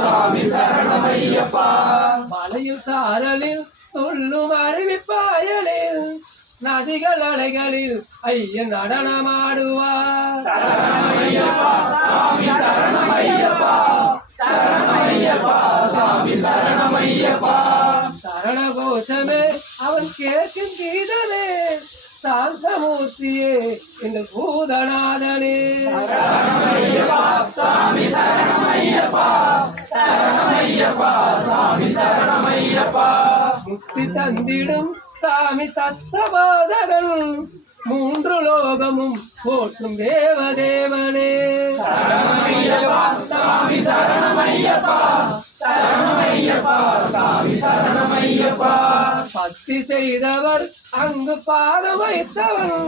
சாமி சரணமையப்பா. மலையில் சாரலில் துள்ளும் அருவிப்பாயலில் நதிகள் அலைகளில் ஐயன் நடனமாடுவார். சரணமையப்பா சாமி சரணமையப்பா. சரணமையப்பா சாமி சரணமையப்பா. சரண கோஷமே அவன் கேட்கும் கீதமே, சாந்தமூர்த்தியே எங்கள் பூதநாதனே. சரணமையப்பா சாமி சரணமையப்பா. சரணமையப்பா சாமி சரணமையப்பா. முக்தி தந்திடும் சாமி தத்தபோதகன், மூன்று லோகமும் போற்றும் தேவதேவனே. சரணமையப்பா சாமி சரணமையப்பா. சரணமையப்பா சாமி சரணமையப்பா. பக்தி செய்தவர் அங்கு பாதம் வைத்தவன்,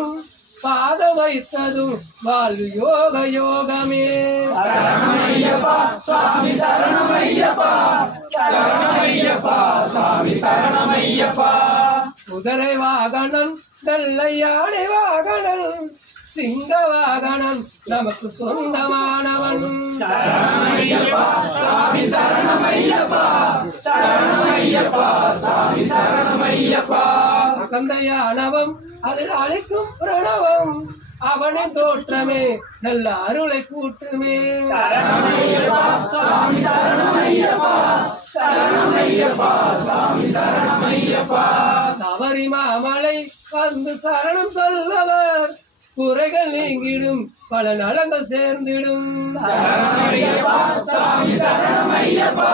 பாதம் வைத்ததும் வாழ்வு யோக யோகமே. சரணமையப்பா சாமி சரணமையப்பா. சரணமையப்பா சாமி சரணமையப்பா. குதிரை வாகனன் வெள்ளை யானை வாகனன், சிங்க வாகனன் நமக்கு சொந்தமானவன். சரணமையப்பா சாமி சரணமையப்பா. சரணமையப்பா சாமி சரணமையப்பா. அகந்தையானவம் அதில் அழைக்கும் பிரணவம், அவனின் தோற்றமே நல்ல அருளை கூட்டுமே. சரணமையப்பா சாமி சரணமையப்பா. சரணமையப்பா சாமி சரணமையப்பா. சபரிமாமலை வந்து சரணம் சொல்லவர், குறைகள் நீங்கிடும் பல நலங்கள் சேர்ந்திடும். சரணமையப்பா சாமி சரணமையப்பா.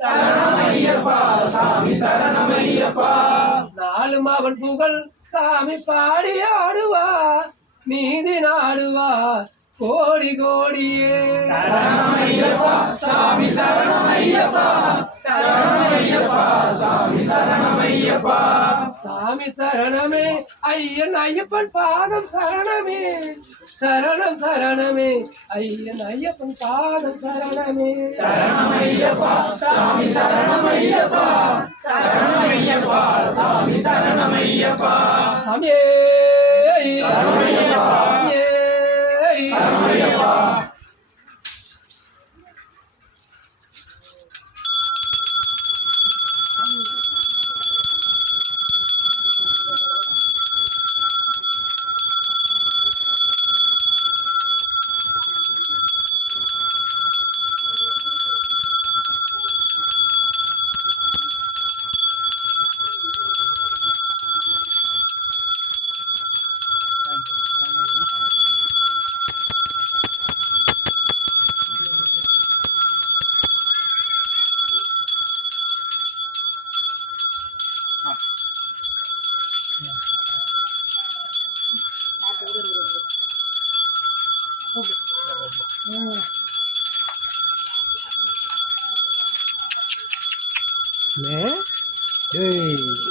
சரணமையப்பா சாமி சரணமையப்பா. நாளும் அவன் புகழ் சாமி பாடி ஆடுவார், நீதி நாடுவார் கோடி கோடியே. சரணமையப்பா சாமி சரணமையப்பா. சரணமையப்பா சாமி சரணமையப்பா. சாமி சரணமே ஐயன் ஐயப்பன் பாதம் சரணமே, சரணம் சரணமே ஐயன் ஐயப்பன் பாதம் சரணமே. சரணமையப்பா சாமி சரணமையப்பா. சரணமையப்பா சாமி சரணமையப்பா. சாமியே சரணமையப்பா. சரணமையப்பா. Né? Ei.